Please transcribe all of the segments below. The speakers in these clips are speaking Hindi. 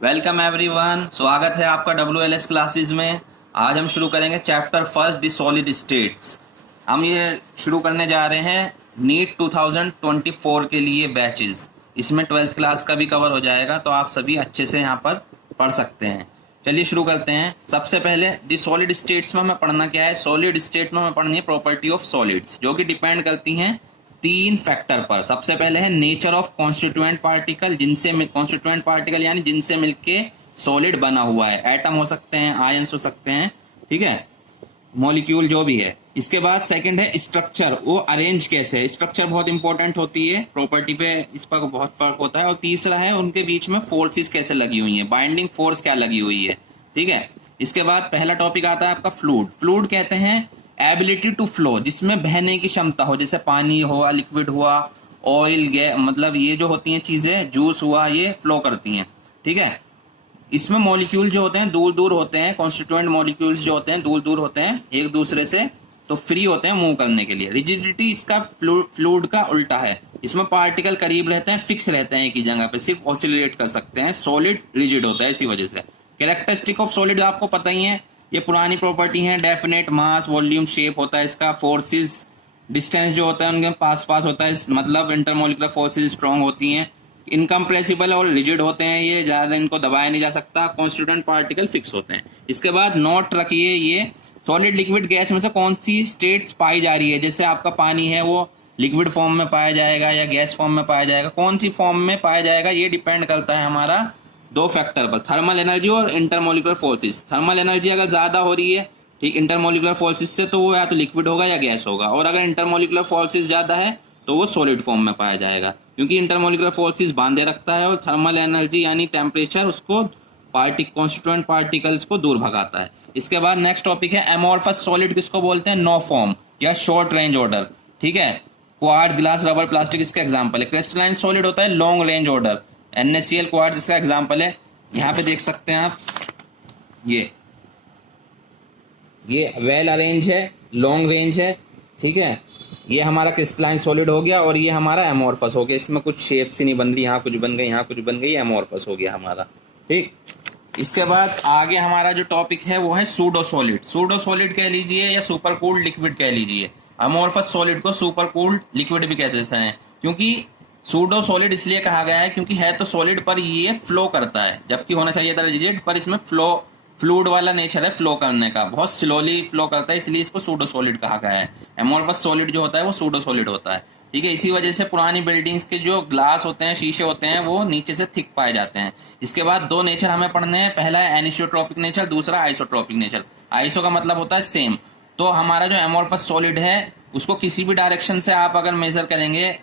वेलकम एवरीवन, स्वागत है आपका WLS क्लासेस में। आज हम शुरू करेंगे chapter first the solid states. हम ये शुरू करने जा रहे हैं नीट 2024 के लिए बैचेस। इसमें 12th क्लास का भी कवर हो जाएगा, तो आप सभी अच्छे से यहाँ पर पढ़ सकते हैं। चलिए शुरू करते हैं। सबसे पहले द सॉलिड स्टेट्स में हमें पढ़ना क्या है। सॉलिड स्टेट में हमें पढ़नी है प्रॉपर्टी ऑफ सॉलिड्स, जो कि डिपेंड करती हैं 3 फैक्टर पर। सबसे पहले है नेचर ऑफ कॉन्स्टिट्यूएंट पार्टिकल, जिनसे कॉन्स्टिट्यूएंट पार्टिकल यानी जिनसे मिलके सॉलिड बना हुआ है। एटम हो सकते हैं, आयंस हो सकते हैं, ठीक है, मॉलिक्यूल जो भी है। इसके बाद सेकंड है स्ट्रक्चर, वो अरेंज कैसे है। स्ट्रक्चर बहुत इंपॉर्टेंट होती है, प्रॉपर्टी पे इस पर बहुत फर्क होता है। और तीसरा है उनके बीच में फोर्सेस कैसे लगी हुई है, बाइंडिंग फोर्स क्या लगी हुई है, ठीक है। इसके बाद पहला टॉपिक आता है आपका फ्लूइड। फ्लूइड कहते हैं एबिलिटी टू फ्लो, जिसमें बहने की क्षमता हो, जैसे पानी हुआ, लिक्विड हुआ, ऑयल, गैस, मतलब ये जो होती हैं चीजें, जूस हुआ, ये फ्लो करती हैं, ठीक है। इसमें मॉलिक्यूल जो होते हैं दूर दूर होते हैं, कॉन्स्टिट्यूएंट मॉलिक्यूल्स जो होते हैं दूर दूर होते हैं एक दूसरे से, तो फ्री होते हैं मूव करने के लिए। रिजिडिटी इसका फ्लूइड का उल्टा है। इसमें पार्टिकल करीब रहते हैं, फिक्स रहते हैं एक ही जगह पे, सिर्फ ऑसिलेट कर सकते हैं। सॉलिड रिजिड होता है इसी वजह से। कैरेक्टरिस्टिक ऑफ सॉलिड आपको पता ही है, ये पुरानी प्रॉपर्टी है। डेफिनेट मास, वॉल्यूम, शेप होता है इसका। फोर्सेस, डिस्टेंस जो होता है उनके पास पास होता है, मतलब इंटरमोलिकुलर फोर्सेस स्ट्रांग होती हैं। इनकम्प्रेसिबल और रिजिड होते हैं, ये ज़्यादा इनको दबाया नहीं जा सकता। कॉन्स्टिट्यूएंट पार्टिकल फिक्स होते हैं। इसके बाद नोट रखिए, ये सॉलिड लिक्विड गैस में से कौन सी स्टेट्स पाई जा रही है। जैसे आपका पानी है, वो लिक्विड फॉर्म में पाया जाएगा या गैस फॉर्म में पाया जाएगा, कौन सी फॉर्म में पाया जाएगा, ये डिपेंड करता है हमारा 2 फैक्टर पर, थर्मल एनर्जी और इंटरमोलिकुलर फोर्सेस। थर्मल एनर्जी अगर ज़्यादा हो रही है, ठीक, इंटरमोलिकुलर फोर्सेस से, तो वो या तो लिक्विड होगा या गैस होगा। और अगर इंटरमोलिकुलर फोर्सेस ज़्यादा है तो वो सॉलिड फॉर्म में पाया जाएगा, क्योंकि इंटरमोलिकुलर फोर्सेस बांधे रखता है और थर्मल एनर्जी यानी टेम्परेचर उसको कॉन्स्टिट्यूएंट पार्टिकल्स को दूर भगाता है। इसके बाद नेक्स्ट टॉपिक है एमोर्फस सॉलिड, किसको बोलते हैं, नो फॉर्म या शॉर्ट रेंज ऑर्डर, ठीक है। क्वार्ट्ज, ग्लास, रबर, प्लास्टिक इसका एग्जांपल है। क्रिस्टलाइन सॉलिड होता है long range order, NaCl, quartz इसका एग्जांपल है। यहाँ पे देख सकते हैं आप, ये वेल अरेंज है, लॉन्ग रेंज है, ठीक है। ये हमारा क्रिस्टलाइन सॉलिड हो गया और ये हमारा एमोर्फस हो गया। इसमें कुछ शेप सी नहीं बन रही, यहाँ कुछ बन गई, यहाँ कुछ बन गई, एमोर्फस हो गया हमारा, ठीक। इसके बाद आगे हमारा जो टॉपिक है वो है सूडो सॉलिड। सूडो सॉलिड कह लीजिए या सुपर कूल्ड लिक्विड कह लीजिए। अमोर्फस सॉलिड को सुपर कूल्ड लिक्विड भी कह देते हैं, क्योंकि सूडो सॉलिड इसलिए कहा गया है क्योंकि है तो सॉलिड पर ये फ्लो करता है, जबकि होना चाहिए था रिजिड, पर इसमें फ्लूइड वाला नेचर है, फ्लो करने का, बहुत स्लोली फ्लो करता है, इसलिए इसको सूडो सॉलिड कहा गया है। एमोर्फस सॉलिड जो होता है वो सूडो सॉलिड होता है, ठीक है। इसी वजह से पुरानी बिल्डिंग्स के जो ग्लास होते हैं, शीशे होते हैं, वो नीचे से थिक पाए जाते हैं। इसके बाद 2 नेचर हमें पढ़ने हैं, पहला है एनिसोट्रोपिक नेचर, दूसरा आइसोट्रोपिक नेचर। आइसो का मतलब होता है सेम। तो हमारा जो एमोर्फस सॉलिड है उसको किसी भी डायरेक्शन से आप अगर मेजर करेंगे,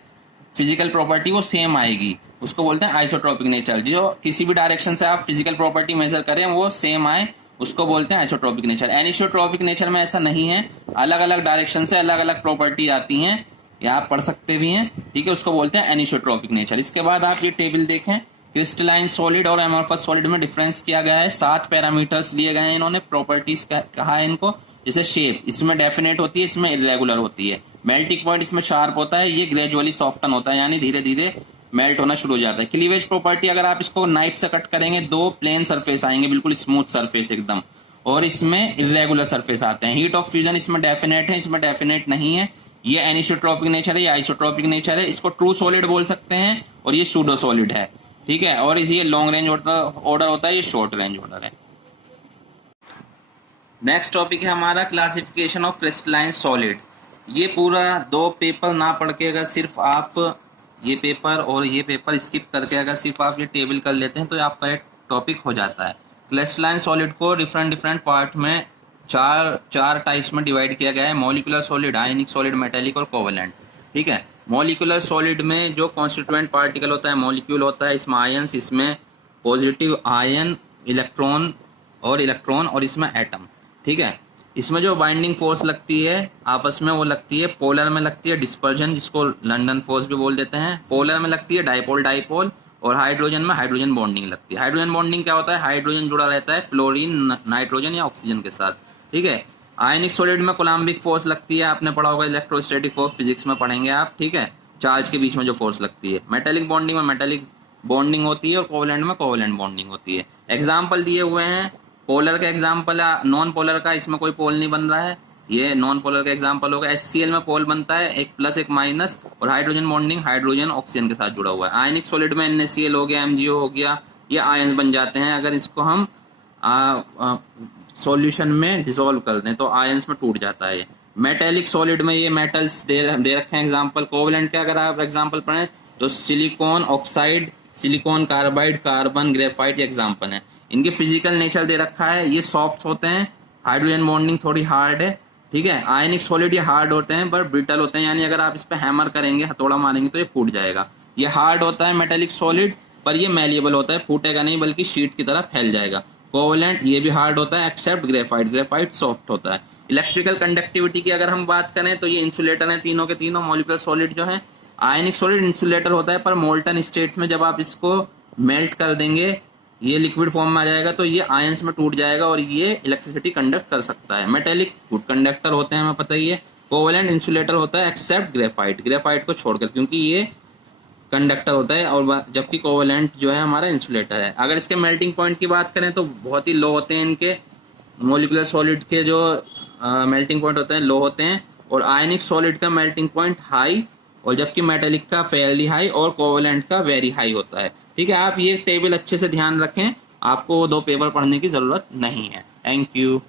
फिजिकल प्रॉपर्टी वो सेम आएगी, उसको बोलते हैं आइसोट्रोपिक नेचर। जो किसी भी डायरेक्शन से आप फिजिकल प्रॉपर्टी मेजर करें वो सेम आए, उसको बोलते हैं आइसोट्रोपिक नेचर। एनिसोट्रोपिक नेचर में ऐसा नहीं है, अलग अलग डायरेक्शन से अलग अलग प्रॉपर्टी आती हैं, या आप पढ़ सकते भी हैं, ठीक है, उसको बोलते हैं एनिसोट्रोपिक नेचर। इसके बाद आप ये टेबल देखें, क्रिस्टलाइन सॉलिड और एमोर्फस सॉलिड में डिफरेंस किया गया है। 7 पैरामीटर्स लिए गए हैं, इन्होंने प्रॉपर्टीज कहा है इनको। जैसे शेप, इसमें डेफिनेट होती है, इसमें इरेगुलर होती है। मेल्टिंग पॉइंट इसमें शार्प होता है, ये ग्रेजुअली सॉफ्टन होता है, यानी धीरे धीरे मेल्ट होना शुरू हो जाता है। क्लीवेज प्रॉपर्टी, अगर आप इसको नाइफ से कट करेंगे 2 प्लेन सरफेस आएंगे, बिल्कुल स्मूथ सरफेस एकदम, और इसमें इरेगुलर सरफेस आते हैं। हीट ऑफ फ्यूजन इसमें डेफिनेट है, इसमें डेफिनेट नहीं है। ये एनिसोट्रोपिक नेचर है, ये आइसोट्रोपिक नेचर है। इसको ट्रू सॉलिड बोल सकते हैं और ये सूडो सॉलिड है, ठीक है। और ये लॉन्ग रेंज ऑर्डर होता है, ये शॉर्ट रेंज ऑर्डर है। नेक्स्ट टॉपिक है हमारा क्लासिफिकेशन ऑफ क्रिस्टलाइन सॉलिड। ये पूरा 2 पेपर ना पढ़ के, अगर सिर्फ आप ये पेपर और ये पेपर स्किप करके अगर सिर्फ आप ये टेबल कर लेते हैं तो आपका एक टॉपिक हो जाता है। क्रिस्टलाइन सॉलिड को डिफरेंट पार्ट में चार टाइप्स में डिवाइड किया गया है। मॉलिक्यूलर सॉलिड, आयनिक सॉलिड, मेटेलिक और कोवेलेंट, ठीक है। मॉलिक्यूलर सॉलिड में जो कॉन्स्टिट्यूएंट पार्टिकल होता है, मॉलिक्यूल होता है, इसमें आयंस, इसमें पॉजिटिव आयन, इलेक्ट्रॉन और इसमें एटम, ठीक है। इसमें जो बाइंडिंग फोर्स लगती है आपस में, वो लगती है पोलर में लगती है डिस्पर्जन, जिसको लंदन फोर्स भी बोल देते हैं। पोलर में लगती है डाइपोल, और हाइड्रोजन में हाइड्रोजन बॉन्डिंग लगती है। हाइड्रोजन बॉन्डिंग क्या होता है, हाइड्रोजन जुड़ा रहता है फ्लोरीन, नाइट्रोजन या ऑक्सीजन के साथ, ठीक है। आयनिक सॉलिड में कोलम्बिक फोर्स लगती है, आपने पढ़ा होगा, इलेक्ट्रोस्टैटिक फोर्स फिजिक्स में पढ़ेंगे आप, ठीक है, चार्ज के बीच में जो फोर्स लगती है। मेटेलिक बॉन्डिंग में मेटेलिक बॉन्डिंग होती है और कोवेलेंट में कोवेलेंट बॉन्डिंग होती है। एग्जाम्पल दिए हुए हैं, पोलर का एग्जाम्पल है, नॉन पोलर का इसमें कोई पोल नहीं बन रहा है, ये नॉन पोलर का एग्जाम्पल होगा। HCl में पोल बनता है, एक प्लस एक माइनस, और हाइड्रोजन बॉन्डिंग हाइड्रोजन ऑक्सीजन के साथ जुड़ा हुआ है। आयनिक सॉलिड में NaCl हो गया, MgO हो गया, ये आयन बन जाते हैं। अगर इसको हम सॉल्यूशन में डिसॉल्व कर दें तो आयंस में टूट जाता है। मेटेलिक सॉलिड में ये मेटल्स दे रखे हैं एग्जाम्पल। कोवेलेंट के अगर आप एग्जाम्पल पढ़ें तो silicon oxide, silicon carbide, carbon, graphite, ये एग्जाम्पल है। इनकी फिजिकल नेचर दे रखा है, ये सॉफ्ट होते हैं, हाइड्रोजन बॉन्डिंग थोड़ी हार्ड है, ठीक है। आयनिक सॉलिड ये हार्ड होते हैं पर ब्रिटल होते हैं, यानी अगर आप इस पे हैमर करेंगे, हथौड़ा मारेंगे तो ये फूट जाएगा। ये हार्ड होता है मेटेलिक सॉलिड, पर ये मैलिएबल होता है, फूटेगा नहीं बल्कि शीट की तरह फैल जाएगा। कोवेलेंट ये भी हार्ड होता है एक्सेप्ट ग्रेफाइट, ग्रेफाइट सॉफ्ट होता है। इलेक्ट्रिकल कंडक्टिविटी की अगर हम बात करें तो ये इंसुलेटर हैं तीनों के तीनों। मॉलिक्यूलर सॉलिड जो है, आयनिक सॉलिड इंसुलेटर होता है, पर मोल्टन स्टेट्स में जब आप इसको मेल्ट कर देंगे, ये लिक्विड फॉर्म में आ जाएगा तो ये आयंस में टूट जाएगा और ये इलेक्ट्रिसिटी कंडक्ट कर सकता है। मेटेलिक गुड कंडक्टर होते हैं, हमें पता ही है। कोवेलेंट इंसुलेटर होता है एक्सेप्ट ग्रेफाइट, ग्रेफाइट को छोड़कर, क्योंकि ये कंडक्टर होता है, और जबकि कोवेलेंट जो है हमारा इंसुलेटर है। अगर इसके मेल्टिंग पॉइंट की बात करें तो बहुत ही लो होते हैं इनके। मॉलिक्यूलर सॉलिड के जो मेल्टिंग पॉइंट होते हैं लो होते हैं, और आयनिक सॉलिड का मेल्टिंग पॉइंट हाई, और जबकि मेटेलिक का फेयरली हाई और कोवेलेंट का वेरी हाई होता है। ठीक है, आप ये टेबल अच्छे से ध्यान रखें, आपको 2 पेपर पढ़ने की जरूरत नहीं है। Thank you.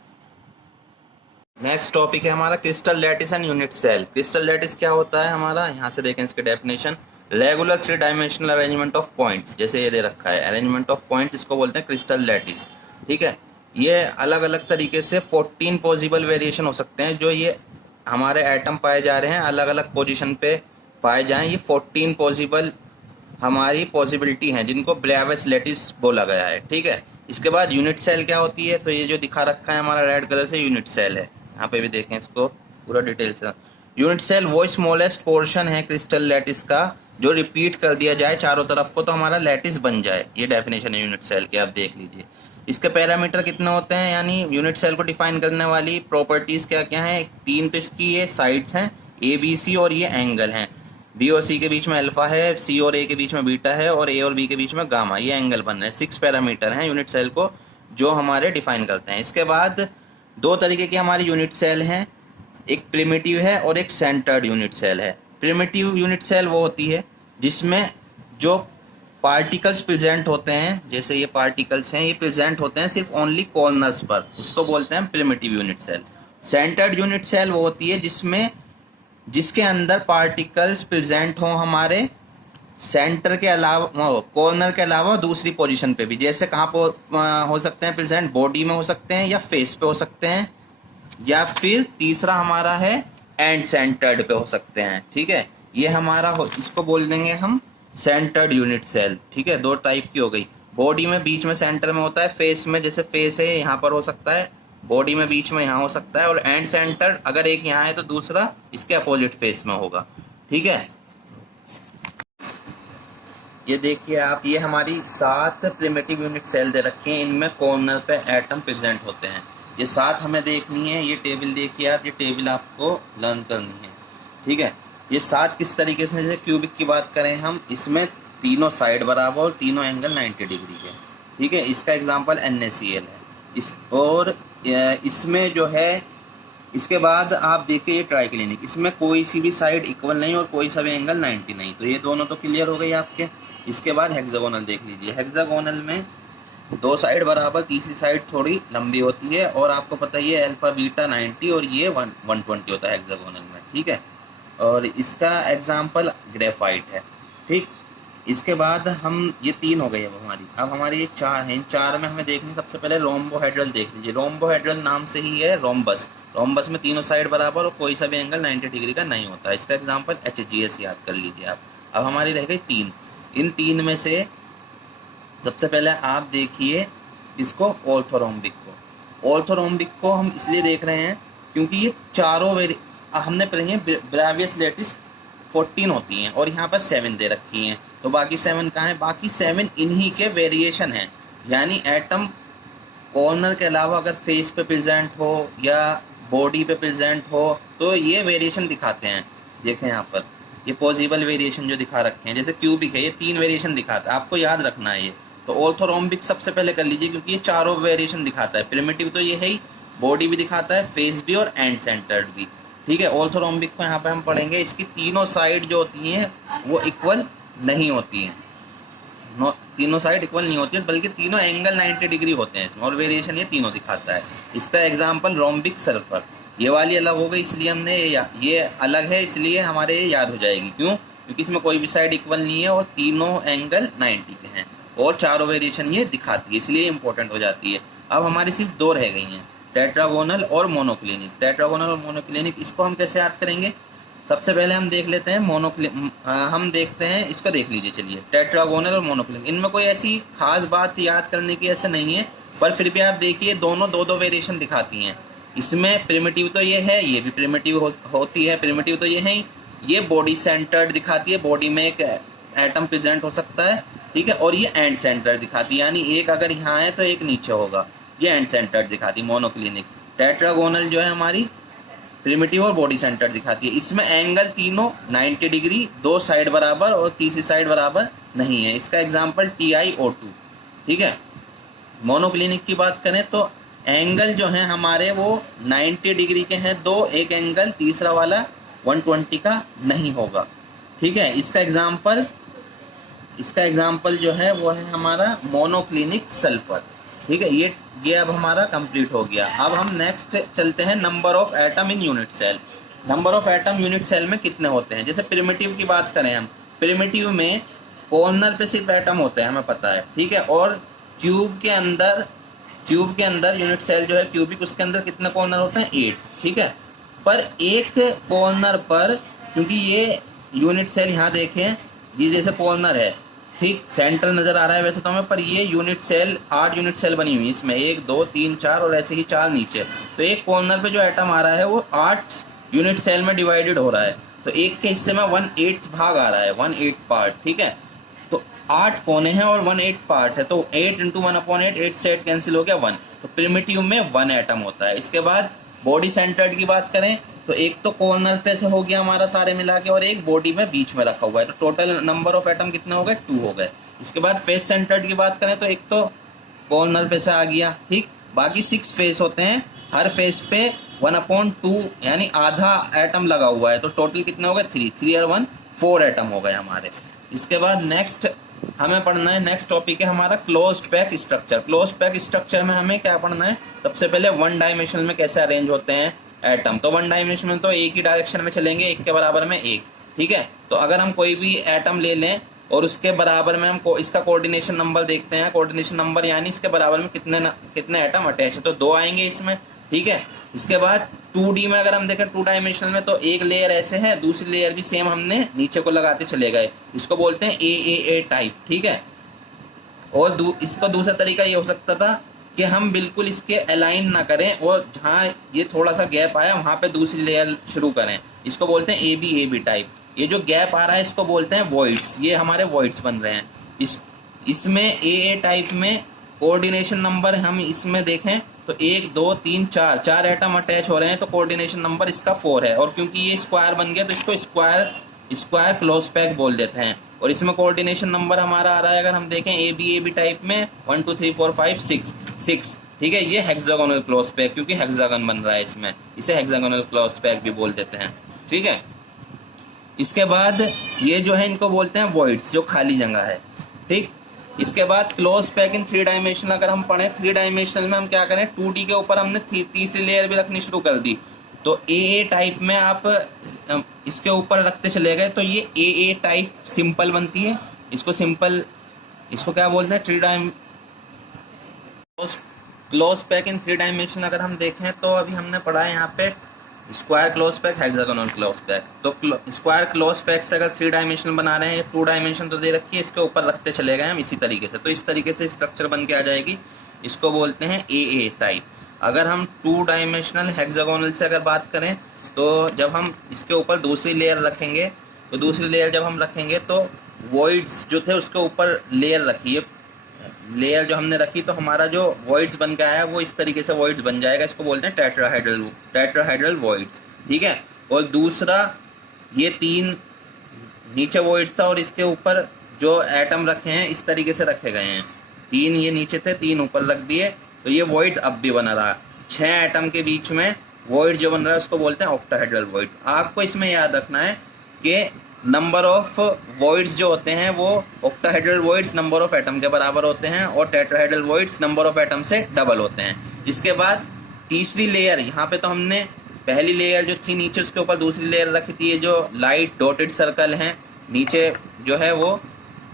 नेक्स्ट टॉपिक है हमारा crystal lattice and unit cell. Crystal lattice क्या होता है हमारा, यहाँ से देखें इसके definition. Regular 3 dimensional arrangement of points, जैसे ये दे रखा है अरेंजमेंट ऑफ पॉइंट्स, इसको बोलते हैं क्रिस्टल लैटिस। ठीक है, ये अलग अलग तरीके से 14 पॉसिबल वेरिएशन हो सकते हैं। जो ये हमारे एटम पाए जा रहे हैं अलग अलग पोजीशन पे पाए जाएं, ये 14 पॉसिबल हमारी पॉसिबिलिटी हैं, जिनको ब्रेवियस लैटिस बोला गया है। ठीक है, इसके बाद यूनिट सेल क्या होती है, तो ये जो दिखा रखा है हमारा रेड कलर से यूनिट सेल है। यहाँ पे भी देखें इसको पूरा डिटेल से। यूनिट सेल वो स्मॉलेस्ट पोर्शन है क्रिस्टल लैटिस का जो रिपीट कर दिया जाए चारों तरफ को तो हमारा लैटिस बन जाए। ये डेफिनेशन है यूनिट सेल के, आप देख लीजिए। इसके पैरामीटर कितने होते हैं, यानी यूनिट सेल को डिफाइन करने वाली प्रॉपर्टीज क्या क्या हैं। 3 तो इसकी ये साइड्स हैं ABC, और ये एंगल हैं। B और C के बीच में अल्फा है, C और A के बीच में बीटा है, और A और B के बीच में गामा। ये एंगल बन रहे हैं। 6 पैरामीटर हैं यूनिट सेल को जो हमारे डिफाइन करते हैं। इसके बाद 2 तरीके की हमारी यूनिट सेल हैं, एक प्रिमिटिव है और एक सेंटर्ड यूनिट सेल है। प्रिमिटिव यूनिट सेल वो होती है जिसमें जो पार्टिकल्स प्रेजेंट होते हैं, जैसे ये पार्टिकल्स हैं, ये प्रेजेंट होते हैं सिर्फ ओनली कॉर्नर्स पर, उसको बोलते हैं primitive unit cell. Centred unit cell वो होती है जिसके अंदर पार्टिकल्स प्रेजेंट हों हमारे सेंटर के अलावा, कॉर्नर के अलावा दूसरी पोजीशन पे भी। जैसे कहाँ पर हो सकते हैं प्रेजेंट, बॉडी में हो सकते हैं, या फेस पे हो सकते हैं, या फिर तीसरा हमारा है एंड सेंटर्ड पे हो सकते हैं। ठीक है, ये हमारा इसको बोल देंगे हम सेंटर्ड यूनिट सेल। ठीक है, 2 टाइप की हो गई। बॉडी में बीच में सेंटर में होता है, फेस में जैसे फेस है यहाँ पर हो सकता है, बॉडी में बीच में यहाँ हो सकता है, और एंड सेंटर अगर एक यहाँ है तो दूसरा इसके अपोजिट फेस में होगा। ठीक है, ये देखिए आप, ये हमारी 7 प्रिमिटिव यूनिट सेल दे रखी हैं, इनमें कॉर्नर पे एटम प्रेजेंट होते हैं। ये 7 हमें देखनी है। ये टेबल देखिए आप, ये टेबल आपको लर्न करनी है। ठीक है, ये 7 किस तरीके से, जैसे क्यूबिक की बात करें हम, इसमें तीनों साइड बराबर और तीनों एंगल 90 डिग्री के। ठीक है, इसका एग्जांपल NaCl है। और इसमें जो है, इसके बाद आप देखिए ये ट्राइक्लिनिक, इसमें कोई सी भी साइड इक्वल नहीं और कोई सा भी एंगल 90 नहीं। तो ये दोनों तो क्लियर हो गई आपके। इसके बाद हेक्सागोनल देख लीजिए। हेक्सागोनल में 2 साइड बराबर, तीसरी साइड थोड़ी लंबी होती है, और आपको पता ही है अल्फा बीटा 90 और ये 120 होता है हेक्सागोनल में। ठीक है, और इसका एग्जाम्पल ग्रेफाइट है। ठीक, इसके बाद हम, ये 3 हो गई अब हमारी। अब हमारी ये 4 हैं। इन 4 में हमें देखनी, सबसे पहले रोम्बोहेड्रल देख लीजिए। रोम्बोहेड्रल नाम से ही है रोम्बस। रोम्बस में तीनों साइड बराबर और कोई सा भी एंगल 90 डिग्री का नहीं होता। इसका एग्जाम्पल HGS याद कर लीजिए आप। अब हमारी रह गई 3। इन 3 में से सबसे पहले आप देखिए इसको ऑर्थोरोम्बिक को। ऑर्थोरोम्बिक को हम इसलिए देख रहे हैं क्योंकि ये चारों हमने पढ़ी है ब्रेवियस लैटिस 14 होती हैं, और यहाँ पर 7 दे रखी हैं। तो बाकी 7 कहाँ हैं? बाकी 7 इन्हीं के वेरिएशन हैं। यानी एटम कॉर्नर के अलावा अगर फेस पे प्रेजेंट हो या बॉडी पे प्रेजेंट हो तो ये वेरिएशन दिखाते हैं। देखें यहाँ पर, ये पॉसिबल वेरिएशन जो दिखा रखे हैं, जैसे क्यूबिक है ये 3 वेरिएशन दिखाता है, आपको याद रखना है ये। तो ऑर्थोरोम्बिक सबसे पहले कर लीजिए क्योंकि ये चारों वेरिएशन दिखाता है। प्रिमिटिव तो ये है ही, बॉडी भी दिखाता है, फेस भी और एंड सेंटर्ड भी, ठीक है। ऑर्थोरोम्बिक को यहाँ पे हम पढ़ेंगे, इसकी तीनों साइड जो होती हैं वो इक्वल नहीं होती हैं, तीनों साइड इक्वल नहीं होती है, बल्कि तीनों एंगल 90 डिग्री होते हैं इसमें, और वेरिएशन ये तीनों दिखाता है। इसका एग्जांपल रोम्बिक सल्फर, ये वाली अलग हो गई इसलिए हमने ये अलग है इसलिए हमारे ये याद हो जाएगी। क्यों? क्योंकि इसमें कोई भी साइड इक्वल नहीं है और तीनों एंगल 90 के हैं और चारों वेरिएशन ये दिखाती है, इसलिए इंपॉर्टेंट हो जाती है। अब हमारी सिर्फ 2 रह गई हैं, टेट्रागोनल और मोनोक्लिनिक। टेट्रागोनल और मोनोक्लिनिक इसको हम कैसे याद करेंगे? सबसे पहले हम देख लेते हैं हम देखते हैं, इसको देख लीजिए चलिए, टेट्रागोनल और मोनोक्लिनिक, इनमें कोई ऐसी खास बात याद करने की ऐसे नहीं है, पर फिर भी आप देखिए दोनों 2-2 वेरिएशन दिखाती हैं। इसमें प्रिमिटिव तो ये है, ये भी प्रिमिटिव होती है, प्रिमिटिव तो ये है ही, ये बॉडी सेंटर्ड दिखाती है, बॉडी में एक एटम प्रेजेंट हो सकता है, ठीक है, और ये एंड सेंटर्ड दिखाती है, यानी एक अगर यहाँ है तो एक नीचे होगा, ये एंड सेंटर्ड दिखाती है मोनोक्लिनिक। टेट्रागोनल जो है हमारी प्रिमिटिव और बॉडी सेंटर दिखाती है, इसमें एंगल तीनों 90 डिग्री, 2 साइड बराबर और तीसरी साइड बराबर नहीं है। इसका एग्जांपल TiO2, ठीक है। मोनोक्लिनिक की बात करें तो एंगल जो है हमारे वो 90 डिग्री के हैं, 2 एक एंगल, तीसरा वाला 120 का नहीं होगा, ठीक है। इसका एग्जांपल जो है वो है हमारा मोनोक्लिनिक सल्फर, ठीक है। ये अब हमारा कंप्लीट हो गया। अब हम नेक्स्ट चलते हैं, number of atom in unit cell. Number of atom unit cell में कितने होते हैं? जैसे प्रिमिटिव की बात करें हम, प्रिमिटिव में कॉर्नर पे सिर्फ एटम होते हैं, हमें पता है, ठीक है। और क्यूब के अंदर यूनिट सेल जो है क्यूबिक, उसके अंदर कितने कॉर्नर होते हैं? 8, ठीक है। पर एक कॉर्नर पर, क्योंकि ये यूनिट सेल यहाँ देखें, ये जैसे कॉर्नर है, ठीक, सेंटर नजर आ रहा है वैसे तो हमें, पर ये यूनिट सेल 8 यूनिट सेल बनी हुई है इसमें, 1 2 3 4 और ऐसे ही 4 नीचे। तो एक कॉर्नर पे जो एटम आ रहा है वो 8 यूनिट सेल में डिवाइडेड हो रहा है, तो एक के हिस्से में 1/8 भाग आ रहा है, 1/8 पार्ट, ठीक है। तो 8 कोने हैं और 1/8 पार्ट है, तो 8 × 1/8, 8 से 8 कैंसिल हो गया 1, तो प्रिमिटिव में 1 एटम होता है। इसके बाद बॉडी सेंटर्ड की बात करें तो एक तो कॉर्नर पे से हो गया हमारा सारे मिला के, और एक बॉडी में बीच में रखा हुआ है, तो टोटल नंबर ऑफ एटम कितने हो गए? 2 हो गए। इसके बाद फेस सेंटर्ड की बात करें तो एक तो कॉर्नर पे से आ गया, ठीक, बाकी 6 फेस होते हैं, हर फेस पे 1/2 यानी आधा एटम लगा हुआ है, तो टोटल कितने हो गए? 3 और 1 4 एटम हो गए हमारे। इसके बाद नेक्स्ट हमें पढ़ना है, नेक्स्ट टॉपिक है हमारा closed pack structure. Closed pack structure में हमें क्या पढ़ना है? सबसे पहले 1 डायमेंशनल में कैसे अरेंज होते हैं एटम। तो 1 डायमेंशन में तो एक ही डायरेक्शन में चलेंगे, एक के बराबर में एक, ठीक है। तो अगर हम कोई भी एटम ले लें और उसके बराबर में हम इसका कोऑर्डिनेशन नंबर देखते हैं, कोऑर्डिनेशन नंबर यानी इसके बराबर में कितने एटम अटैच है, तो 2 आएंगे इसमें, ठीक है। इसके बाद 2D में अगर हम देखें 2 डायमेंशनल में, तो एक लेयर ऐसे है, दूसरी लेयर भी सेम हमने नीचे को लगाते चले गए, इसको बोलते हैं AAA टाइप, ठीक है। और इसका दूसरा तरीका ये हो सकता था कि हम बिल्कुल इसके अलाइन ना करें और जहाँ ये थोड़ा सा गैप आया वहाँ पे दूसरी लेयर शुरू करें, इसको बोलते हैं AB टाइप। ये जो गैप आ रहा है इसको बोलते हैं वॉइड्स, ये हमारे वॉइड्स बन रहे हैं। इसमें AA टाइप में कोऑर्डिनेशन नंबर हम इसमें देखें तो 1 2 3 4 एटम अटैच हो रहे हैं, तो कोऑर्डिनेशन नंबर इसका 4 है, और क्योंकि ये स्क्वायर बन गया तो इसको स्क्वायर क्लोज पैक बोल देते हैं। और इसमें कोऑर्डिनेशन नंबर हमारा आ रहा है, अगर हम देखें AB टाइप में 1 2 3 4 5 6, ठीक है। ये हेक्सागोनल क्लोज पैक, क्योंकि हेक्सागन बन रहा है इसमें, इसे हेक्सागोनल क्लोज पैक भी बोल देते हैं, ठीक है। इसके बाद ये जो है इनको बोलते हैं वॉइड्स, जो खाली जगह है, ठीक। इसके बाद क्लोज पैक इन 3 डायमेंशनल अगर हम पढ़ें, 3 डायमेंशनल में हम क्या करें, 2D के ऊपर हमने तीसरी लेयर भी रखनी शुरू कर दी, तो AA टाइप में आप इसके ऊपर रखते चले गए, तो ये AA टाइप सिंपल बनती है, इसको क्या बोलते हैं, 3 क्लोज पैक इन 3 डायमेंशन अगर हम देखें तो अभी हमने पढ़ा है यहाँ पे square close pack, hexagonal close pack. तो स्क्वायर क्लोज पैक से अगर 3 डायमेंशन बना रहे हैं, 2 डायमेंशन तो दे रखी है, इसके ऊपर रखते चले गए हम इसी तरीके से, तो इस तरीके से स्ट्रक्चर बन के आ जाएगी, इसको बोलते हैं AA टाइप। अगर हम 2 डायमेंशनल हेक्सागोनल से अगर बात करें तो जब हम इसके ऊपर दूसरी लेयर रखेंगे, तो दूसरी लेयर जब हम रखेंगे तो वॉइड्स जो थे उसके ऊपर लेयर रखिए, लेयर जो हमने रखी तो हमारा जो वॉइड्स बन के आया वो इस तरीके से वॉइड्स बन जाएगा, इसको बोलते हैं टेट्राहेड्रल वॉइड्स, ठीक है। और दूसरा ये 3 नीचे वॉइड था और इसके ऊपर जो एटम रखे हैं इस तरीके से रखे गए हैं, 3 ये नीचे थे, 3 ऊपर रख दिए, तो ये वॉइड अब भी बना रहा। 6 एटम के बीच में वॉइड जो बन रहा है उसको बोलते हैं ऑक्टाहेड्रल वॉइड। आपको इसमें याद रखना है कि नंबर ऑफ वॉइड्स जो होते हैं वो octahedral voids number of atom के बराबर होते हैं और tetrahedral voids number of atom से डबल होते हैं। इसके बाद तीसरी लेयर, यहाँ पे तो हमने पहली लेयर जो थी नीचे उसके ऊपर दूसरी लेयर रखी थी, ये जो लाइट डॉटेड सर्कल हैं नीचे जो है वो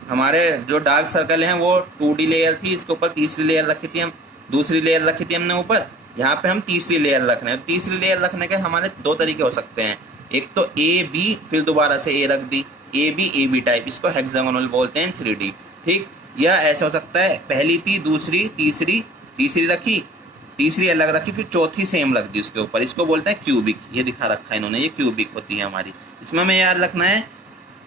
हमारे जो डार्क सर्कल हैं वो 2D लेयर थी, इसके ऊपर तीसरी लेयर रखी थी, हम दूसरी लेयर रखी थी हमने ऊपर, यहाँ पे हम तीसरी लेयर रख रहे हैं। तीसरी लेयर रखने के हमारे 2 तरीके हो सकते हैं, एक तो ए बी फिर दोबारा से ए रख दी, ए बी टाइप, इसको हेक्सागोनल बोलते हैं 3D, ठीक। या ऐसा हो सकता है पहली थी दूसरी तीसरी रखी, तीसरी अलग रखी, फिर चौथी सेम रख दी उसके ऊपर, इसको बोलते हैं क्यूबिक। ये दिखा रखा है इन्होंने, ये क्यूबिक होती है हमारी। इसमें हमें याद रखना है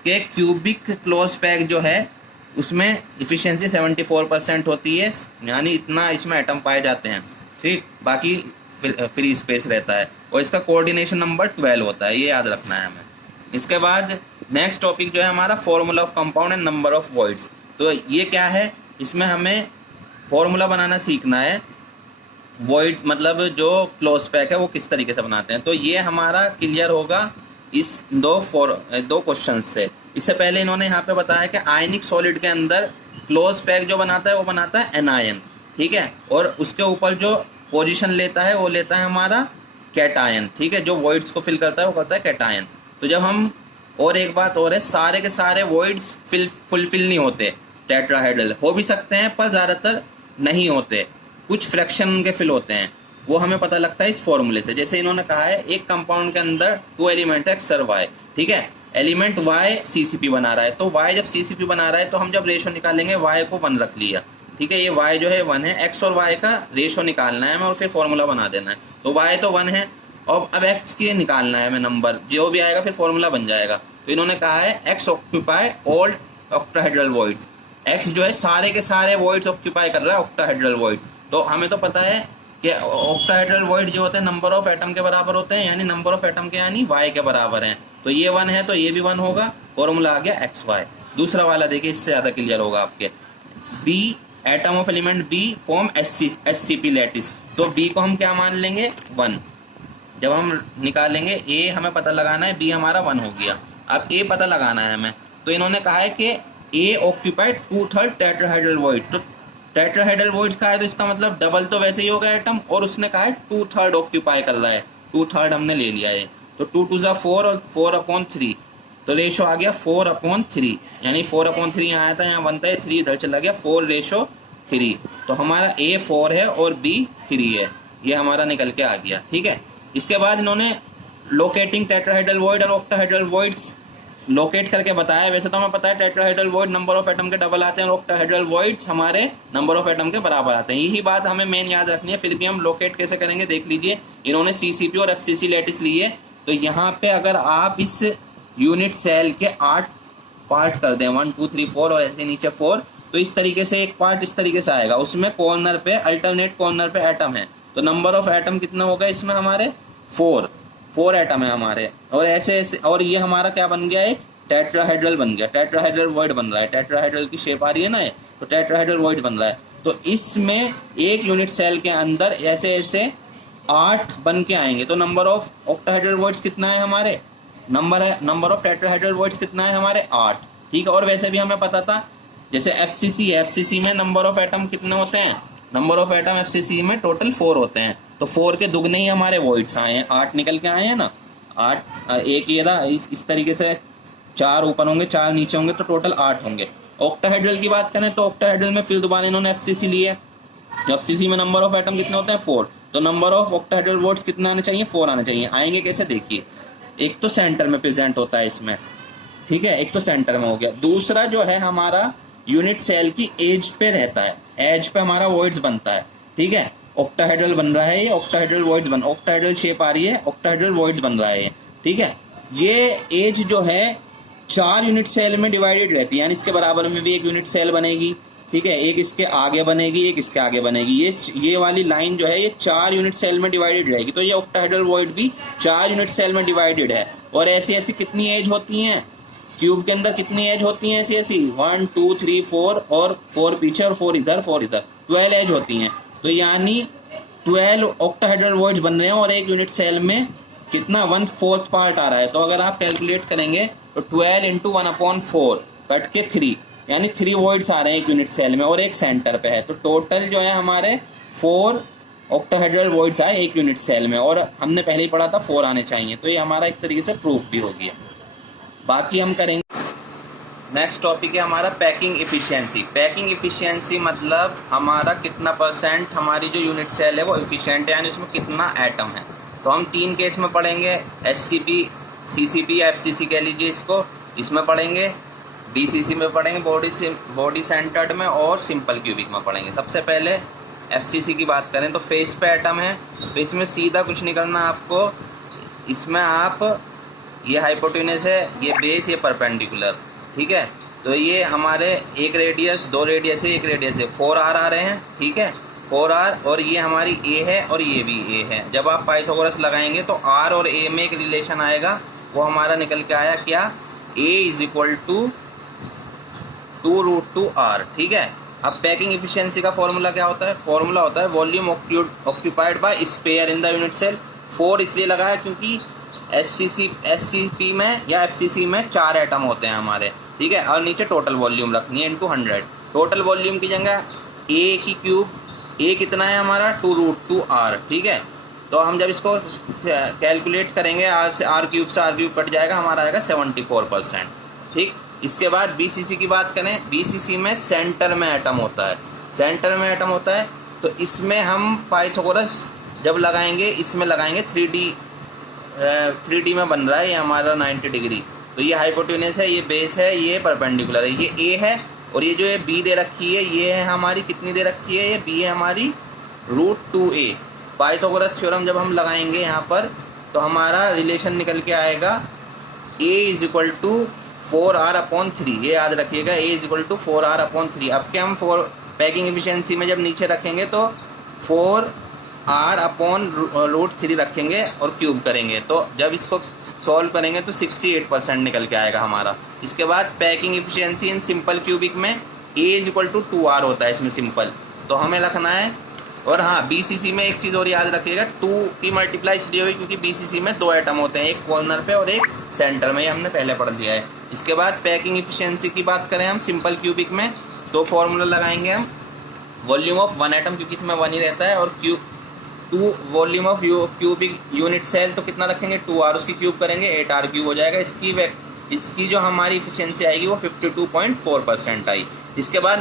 कि क्यूबिक क्लोज पैक जो है उसमें इफिशिएंसी 74% होती है, यानी इतना इसमें एटम पाए जाते हैं, ठीक। बाकी फ्री स्पेस रहता है और इसका कोऑर्डिनेशन नंबर 12 होता है, ये याद रखना है हमें। इसके बाद नेक्स्ट टॉपिक जो है हमारा formula of compound and number of voids. तो ये क्या है, इसमें हमें फॉर्मूला बनाना सीखना है, वॉइड मतलब जो क्लोज पैक है वो किस तरीके से बनाते हैं। तो ये हमारा क्लियर होगा इस दो क्वेश्चन से। इससे पहले इन्होंने यहाँ पे बताया कि आयनिक सॉलिड के अंदर क्लोज पैक जो बनाता है वो बनाता है एनायन, ठीक है, और उसके ऊपर जो पोजीशन लेता है वो लेता है हमारा कैटायन, ठीक है, जो वॉइड्स को फिल करता है वो करता है कैटायन। तो जब हम, और एक बात और है, सारे के सारे वॉइड्स फुलफिल नहीं होते, टेट्राहेड्रल हो भी सकते हैं पर ज़्यादातर नहीं होते, कुछ फ्रैक्शन उनके फिल होते हैं, वो हमें पता लगता है इस फॉर्मूले से। जैसे इन्होंने कहा है एक कंपाउंड के अंदर 2 एलिमेंट है एक्स और वाई, ठीक है, एलिमेंट वाई CCP बना रहा है, तो वाई जब CCP बना रहा है तो हम जब रेशो निकालेंगे वाई को 1 रख लिया, ठीक है, ये वाई जो है 1 है, एक्स और वाई का रेशो निकालना है हमें और फिर फॉर्मूला बना देना है। तो वाई तो 1 है और अब एक्स की निकालना है हमें नंबर, जो भी आएगा फिर फॉर्मूला बन जाएगा। तो इन्होंने कहा है x occupy all octahedral voids, x जो है सारे के सारे वॉइड्स ऑक्यूपाई कर रहा है ऑक्टाहेड्रल वॉइड्स। तो हमें तो पता है कि ऑक्टाहेड्रल वॉइड जो होते हैं नंबर ऑफ एटम के बराबर होते हैं, यानी नंबर ऑफ एटम के यानी वाई के बराबर हैं। तो ये 1 है तो ये भी 1 होगा, फॉर्मूला आ गया एक्स वाई। दूसरा वाला देखिए, इससे ज़्यादा क्लियर होगा आपके, B atom of element B form SCP lattice, तो बी को हम क्या मान लेंगे 1। जब हम निकालेंगे ए हमें पता लगाना है, बी हमारा 1 हो गया, अब ए पता लगाना है हमें। तो इन्होंने कहा है कि ए ऑक्यूपाइड 2/3 टेट्राहेड्रल वॉइड, तो टेट्राहेड्रल वॉइड्स का है तो इसका मतलब डबल तो वैसे ही होगा एटम, और उसने कहा है 2/3 ऑक्यूपाई कर रहा है, 2/3 हमने ले लिया है, तो 2 2 जा 4 और 4/3, तो रेशो आ गया 4/3, यानी 4/3 यहाँ आया था, यहाँ बनता है 3 इधर चला गया, 4:3। तो हमारा ए 4 है और बी 3 है, ये हमारा निकल के आ गया, ठीक है। इसके बाद इन्होंने लोकेटिंग टेट्राहेड्रल वॉइड और ऑक्टाहेड्रल वॉइड्स लोकेट करके बताया। वैसे तो हमें पता है tetrahedral void number of atom के डबल आते हैं और ऑक्टाहेड्रल वॉइड्स हमारे नंबर ऑफ एटम के बराबर आते हैं, यही बात हमें मेन याद रखनी है। फिर भी हम लोकेट कैसे करेंगे देख लीजिए, इन्होंने CCP और FCC लैटिस ली है, तो यहाँ पे अगर आप इस यूनिट सेल के 8 पार्ट कर दें, 1 2 3 4 और ऐसे नीचे 4, तो इस तरीके से एक पार्ट इस तरीके से आएगा, उसमें कॉर्नर पे अल्टरनेट कॉर्नर पे एटम है, तो नंबर ऑफ एटम कितना होगा इसमें हमारे 4 एटम है हमारे, और ऐसे ऐसे, और ये हमारा क्या बन गया, एक टेट्राहेड्रल बन गया, टेट्राहेड्रल वॉइड बन रहा है, टेट्राहेड्रल की शेप आ रही है ना ये, तो टेट्राहेड्रल वॉइड बन रहा है। तो इसमें एक यूनिट सेल के अंदर ऐसे ऐसे 8 बन के आएंगे, तो नंबर ऑफ ऑक्टाहेड्रल वॉइड्स कितना है हमारे, नंबर ऑफ टेट्राहेड्रल वॉइड्स कितना है हमारे 8, ठीक है। और वैसे भी हमें पता था, जैसे FCC में नंबर ऑफ एटम कितने होते हैं, नंबर ऑफ एटम FCC में टोटल 4 होते हैं, तो 4 के दुगने ही हमारे वॉइड्स आए हैं, 8 निकल के आए हैं ना, 8 एक ये रहा, इस तरीके से 4 ऊपर होंगे 4 नीचे होंगे, तो टोटल 8 होंगे। ऑक्टाहेड्रल की बात करें तो ऑक्टाहेड्रल में फिर दोबारा इन्होंने FCC ली है, FCC में नंबर ऑफ एटम कितने होते हैं 4, तो नंबर ऑफ ऑक्टाहेड्रल वॉइड्स कितना आने चाहिए 4 आने चाहिए। आएंगे कैसे देखिए, एक तो सेंटर में प्रेजेंट होता है इसमें, ठीक है, एक तो सेंटर में हो गया, दूसरा जो है हमारा यूनिट सेल की एज पे रहता है, एज पे हमारा वॉइड्स बनता है, ठीक है। ऑक्टाहेड्रल बन रहा है ये, ऑक्टाहेड्रल वॉइड्स बन, ऑक्टाहेड्रल शेप आ रही है, ऑक्टाहेड्रल वॉइड्स बन रहा है ये, ठीक है। ये एज जो है 4 यूनिट सेल में डिवाइडेड रहती है, यानी इसके बराबर में भी एक यूनिट सेल बनेगी, ठीक है, एक इसके आगे बनेगी, एक इसके आगे बनेगी, ये वाली लाइन जो है ये 4 यूनिट सेल में डिवाइडेड रहेगी, तो ये ऑक्टाहेड्रल वॉइड भी 4 यूनिट सेल में डिवाइडेड है। और ऐसी ऐसी कितनी एज होती हैं, क्यूब के अंदर कितनी एज होती हैं ऐसी ऐसी 1 2 3 4 और 4 पीछे और 4 इधर 12 एज होती हैं। तो यानी 12 ऑक्टाहेड्रल वॉइड्स बन रहे हैं और एक यूनिट सेल में कितना 1/4 पार्ट आ रहा है। तो अगर आप कैलकुलेट करेंगे तो 12 इंटू 1/4 कट के 3 यानी 3 वॉइड्स आ रहे हैं एक यूनिट सेल में और एक सेंटर पे है। तो टोटल जो है हमारे 4 ऑक्टाहेड्रल वॉइड्स आए एक यूनिट सेल में और हमने पहले ही पढ़ा था 4 आने चाहिए। तो ये हमारा एक तरीके से प्रूफ भी हो गया। बाकी हम करेंगे नेक्स्ट टॉपिक है हमारा पैकिंग इफिशिएंसी। पैकिंग इफिशिएंसी मतलब हमारा कितना % हमारी जो यूनिट सेल है वो इफिशिएंट है, यानी उसमें कितना एटम है। तो हम 3 केस में पढ़ेंगे, SCP, CCP या FCC कह लीजिए इसको, इसमें पढ़ेंगे, BCC में पढ़ेंगे बॉडी सेंटर्ड में, और सिंपल क्यूबिक में पढ़ेंगे। सबसे पहले FCC की बात करें तो फेस पे एटम है, तो इसमें सीधा कुछ निकलना आपको, इसमें आप ये हाइपोटेन्यूस है, ये बेस, ये परपेंडिकुलर, ठीक है। तो ये हमारे एक रेडियस, 2 रेडियस है, एक रेडियस है, 4R आ रहे हैं, ठीक है, 4R, और ये हमारी A है और ये भी A है। जब आप पाइथागोरस लगाएंगे तो R और A में एक रिलेशन आएगा, वो हमारा निकल के आया क्या, A = 2√2R, ठीक है। अब पैकिंग इफिशिएंसी का फॉर्मूला क्या होता है, फॉर्मूला होता है volume occupied by sphere in the unit cell. 4 इसलिए लगाया क्योंकि SCP में या FCC में 4 एटम होते हैं हमारे, ठीक है, और नीचे टोटल वॉल्यूम रखनी है इंटू 100। टोटल वॉल्यूम की जगह A की क्यूब, A कितना है हमारा 2√2R, ठीक है। तो हम जब इसको कैलकुलेट करेंगे R से R क्यूब से R क्यूब कट जाएगा, हमारा आएगा 74%, ठीक। इसके बाद BCC की बात करें, BCC में सेंटर में एटम होता है, सेंटर में एटम होता है। तो इसमें हम पाइथागोरस जब लगाएंगे, इसमें लगाएंगे 3D में बन रहा है ये हमारा 90 डिग्री। तो ये हाइपोटेन्यूस है, ये बेस है, ये परपेंडिकुलर है, ये A है, और ये जो है B दे रखी है, ये है हमारी कितनी दे रखी है, ये B है हमारी √2A। पाइथागोरस थ्योरम जब हम लगाएंगे यहाँ पर तो हमारा रिलेशन निकल के आएगा A = 4R/3, ये याद रखिएगा, A = 4R/3। अब क्या हम 4 पैकिंग एफिशिएंसी में जब नीचे रखेंगे तो 4R/√3 रखेंगे और क्यूब करेंगे। तो जब इसको सॉल्व करेंगे तो 68% निकल के आएगा हमारा। इसके बाद packing efficiency in simple cubic में A = 2R होता है इसमें सिंपल, तो हमें रखना है। और हाँ, BCC में एक चीज़ और याद रखिएगा, 2 की मल्टीप्लाई इसलिए हुई क्योंकि BCC में 2 एटम होते हैं, एक कॉर्नर पे और एक सेंटर में, ये हमने पहले पढ़ लिया है। इसके बाद पैकिंग एफिशिएंसी की बात करें हम सिंपल क्यूबिक में, तो फॉर्मूला लगाएंगे हम वॉल्यूम ऑफ 1 एटम, क्योंकि इसमें 1 ही रहता है, और to volume of cubic unit cell, तो कितना रखेंगे 2R, उसकी क्यूब करेंगे 8R क्यूब हो जाएगा। इसकी जो हमारी इफिशिएंसी आएगी वो 52.4% आई। इसके बाद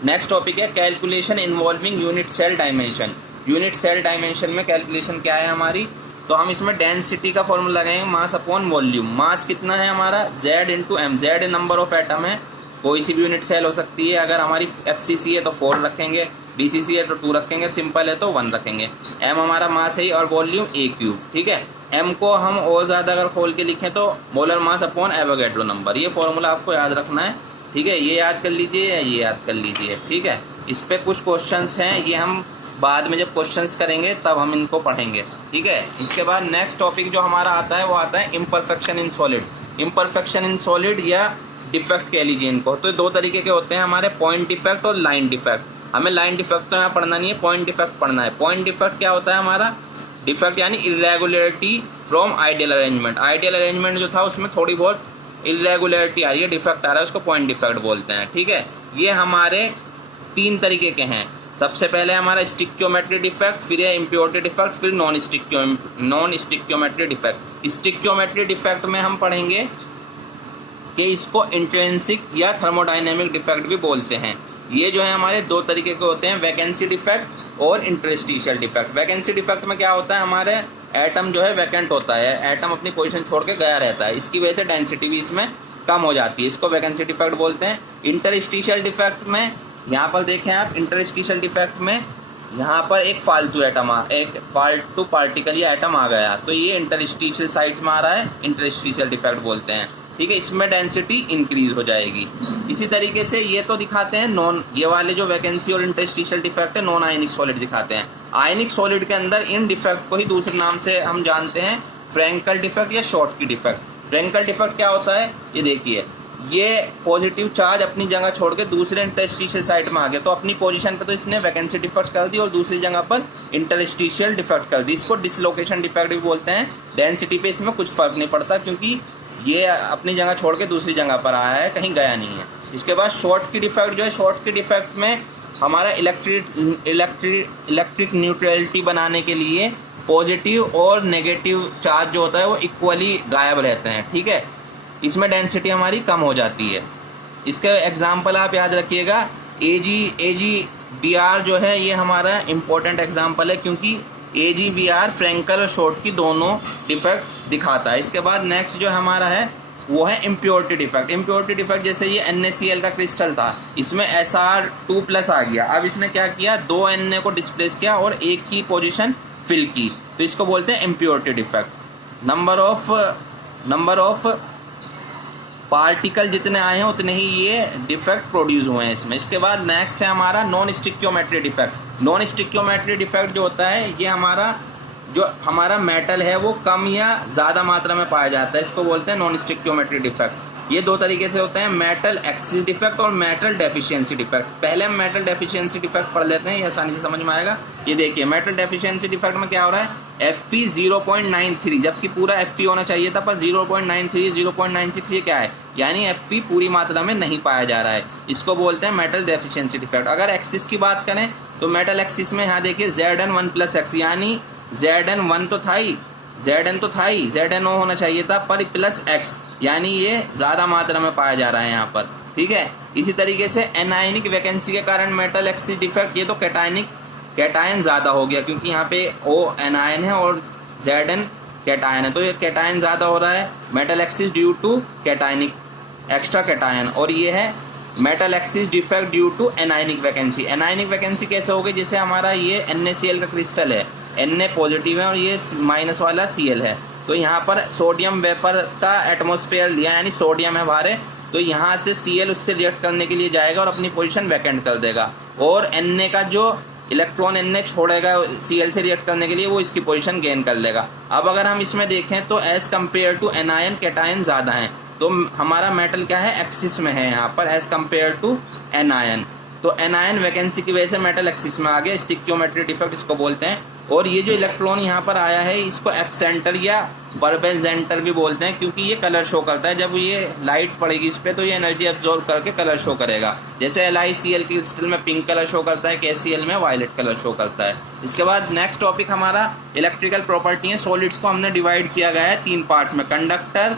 नेक्स्ट टॉपिक है calculation involving unit cell dimension. Unit cell dimension में कैलकुलेशन क्या है हमारी, तो हम इसमें डेंसिटी का फॉर्मूला लगाएंगे, मास अपॉन वॉल्यूम। मास कितना है हमारा Z × M, Z number of atom है, कोई सी भी यूनिट सेल हो सकती है। अगर हमारी FCC है तो 4 रखेंगे, BCC है तो 2 रखेंगे, सिंपल है तो 1 रखेंगे। M हमारा मास है और वॉल्यूम A क्यूब, ठीक है। M को हम और ज़्यादा अगर खोल के लिखें तो molar mass upon Avogadro number, ये फॉर्मूला आपको याद रखना है, ठीक है। ये याद कर लीजिए या ये याद कर लीजिए, ठीक है। इस पर कुछ क्वेश्चंस हैं, ये हम बाद में जब क्वेश्चंस करेंगे तब हम इनको पढ़ेंगे, ठीक है। इसके बाद नेक्स्ट टॉपिक जो हमारा आता है वो आता है imperfection in solid. Imperfection in solid या डिफेक्ट कह लीजिए इनको, तो 2 तरीके के होते हैं हमारे, पॉइंट डिफेक्ट और लाइन डिफेक्ट। हमें लाइन डिफेक्ट तो यहाँ पढ़ना नहीं है, पॉइंट डिफेक्ट पढ़ना है। पॉइंट डिफेक्ट क्या होता है हमारा, डिफेक्ट यानी irregularity from ideal arrangement. Ideal arrangement जो था उसमें थोड़ी बहुत इरेगुलरिटी आ रही है, डिफेक्ट आ रहा है, उसको पॉइंट डिफेक्ट बोलते हैं, ठीक है। ये हमारे 3 तरीके के हैं। सबसे पहले हमारा स्टिक्योमेट्री डिफेक्ट, फिर है इम्प्योरिटी डिफेक्ट, फिर नॉन स्टिक्योमेट्री डिफेक्ट। स्टिक्योमेट्री डिफेक्ट में हम पढ़ेंगे कि इसको इंट्रिंसिक या थर्मोडायनेमिक डिफेक्ट भी बोलते हैं। ये जो है हमारे 2 तरीके के होते हैं, वैकेंसी डिफेक्ट और इंटरस्टिशियल डिफेक्ट। वैकेंसी डिफेक्ट में क्या होता है, हमारे एटम जो है वैकेंट होता है, एटम अपनी पोजीशन छोड़ के गया रहता है, इसकी वजह से डेंसिटी भी इसमें कम हो जाती है, इसको वैकेंसी डिफेक्ट बोलते हैं। इंटरस्टिशियल डिफेक्ट में यहाँ पर देखें आप, इंटरस्टिशियल डिफेक्ट में यहाँ पर एक फालतू पार्टिकल या एटम आ गया, तो ये इंटरस्टिशियल साइट में आ रहा है, इंटरस्टिशियल डिफेक्ट बोलते हैं, ठीक है। इसमें डेंसिटी इंक्रीज हो जाएगी। इसी तरीके से ये तो दिखाते हैं ये वाले जो वैकेंसी और इंटरस्टिशियल डिफेक्ट है नॉन आयनिक सॉलिड दिखाते हैं। आयनिक सॉलिड के अंदर इन डिफेक्ट को ही दूसरे नाम से हम जानते हैं फ्रैंकल डिफेक्ट या शॉर्टकी डिफेक्ट। फ्रेंकल डिफेक्ट क्या होता है, ये देखिए, ये पॉजिटिव चार्ज अपनी जगह छोड़ के दूसरे इंटरस्टिशियल साइड में आ गया, तो अपनी पोजीशन पे तो इसने वैकेंसी डिफेक्ट कर दी और दूसरी जगह पर इंटरस्टिशियल डिफेक्ट कर दी। इसको डिसलोकेशन डिफेक्ट भी बोलते हैं। डेंसिटी पे इसमें कुछ फर्क नहीं पड़ता क्योंकि ये अपनी जगह छोड़ के दूसरी जगह पर आया है, कहीं गया नहीं है। इसके बाद शॉर्ट की डिफेक्ट जो है, शॉर्ट की डिफेक्ट में हमारा इलेक्ट्रिक न्यूट्रलिटी बनाने के लिए पॉजिटिव और नेगेटिव चार्ज जो होता है वो इक्वली गायब रहते हैं, ठीक है। इसमें डेंसिटी हमारी कम हो जाती है। इसके एग्जाम्पल आप याद रखिएगा, AgBr जो है ये हमारा इम्पोर्टेंट एग्जाम्पल है क्योंकि AgBr फ्रेंकल और शॉर्ट की दोनों डिफेक्ट दिखाता है। इसके बाद नेक्स्ट जो हमारा है वो है इम्प्योरिटी डिफेक्ट। इम्प्योरिटी डिफेक्ट जैसे ये NaCl का क्रिस्टल था, इसमें Sr2+ आ गया। अब इसने क्या किया, 2 Na को डिस्प्लेस किया और एक की पोजीशन फिल की, तो इसको बोलते हैं impurity defect. Number of particle जितने आए हैं उतने ही ये डिफेक्ट प्रोड्यूस हुए हैं इसमें। इसके बाद नेक्स्ट है हमारा नॉन स्टिक्योमेट्री डिफेक्ट। नॉन स्टिक्योमेट्री डिफेक्ट जो होता है ये हमारा मेटल है वो कम या ज़्यादा मात्रा में पाया जाता है, इसको बोलते हैं नॉन स्टिक्योमेट्री डिफेक्ट। ये 2 तरीके से होते हैं, मेटल एक्सिस डिफेक्ट और मेटल डेफिशिएंसी डिफेक्ट। पहले हम मेटल डेफिशिएंसी डिफेक्ट पढ़ लेते हैं, ये आसानी से समझ में आएगा। ये देखिए, मेटल डेफिशिएंसी डिफेक्ट में क्या हो रहा है, Fe 0.93, जबकि पूरा Fe होना चाहिए था, पर 0.93 0.96 ये क्या है, यानी Fe पूरी मात्रा में नहीं पाया जा रहा है, इसको बोलते हैं मेटल डेफिशिएंसी डिफेक्ट। अगर एक्सिस की बात करें तो मेटल एक्सिस में यहाँ देखिए Zn1+X, यानी Zn1 तो था ही, Zno होना चाहिए था, पर +X, यानी ये ज़्यादा मात्रा में पाया जा रहा है यहाँ पर, ठीक है। इसी तरीके से एनायनिक वैकेंसी के कारण मेटल एक्सिस डिफेक्ट, ये तो कैटायन ज़्यादा हो गया क्योंकि यहाँ पे O एनायन है और Zn कैटायन है, तो ये कैटायन ज़्यादा हो रहा है, metal excess due to cationic extra cation. और ये है metal excess defect due to anionic vacancy. Anionic vacancy कैसे होगी, जैसे हमारा ये NaCl का क्रिस्टल है, Na पॉजिटिव है और ये माइनस वाला Cl है, तो यहाँ पर सोडियम वेपर का एटमॉस्फेयर लिया, यानी सोडियम है बाहर, तो यहाँ से Cl उससे रिएक्ट करने के लिए जाएगा और अपनी पोजीशन वैकेंट कर देगा, और Na का जो इलेक्ट्रॉन Na छोड़ेगा Cl से रिएक्ट करने के लिए, वो इसकी पोजीशन गेन कर लेगा। अब अगर हम इसमें देखें तो as compare to anion cation ज़्यादा हैं, तो हमारा मेटल क्या है, एक्सिस में है यहाँ पर एज कम्पेयर टू एनायन, तो एनायन वैकेंसी की वजह से मेटल एक्सिस में आ गया, स्टिक्योमेट्री डिफेक्ट इसको बोलते हैं। और ये जो इलेक्ट्रॉन यहाँ पर आया है इसको एफ सेंटर या बर्बेन सेंटर भी बोलते हैं, क्योंकि ये कलर शो करता है, जब ये लाइट पड़ेगी इस पर तो ये एनर्जी एब्जॉर्ब करके कलर शो करेगा, जैसे LiCl क्रिस्टल में पिंक कलर शो करता है, KCl में वायलेट कलर शो करता है। इसके बाद नेक्स्ट टॉपिक हमारा इलेक्ट्रिकल प्रॉपर्टी है। सॉलिड्स को हमने डिवाइड किया गया है 3 पार्ट्स में, कंडक्टर,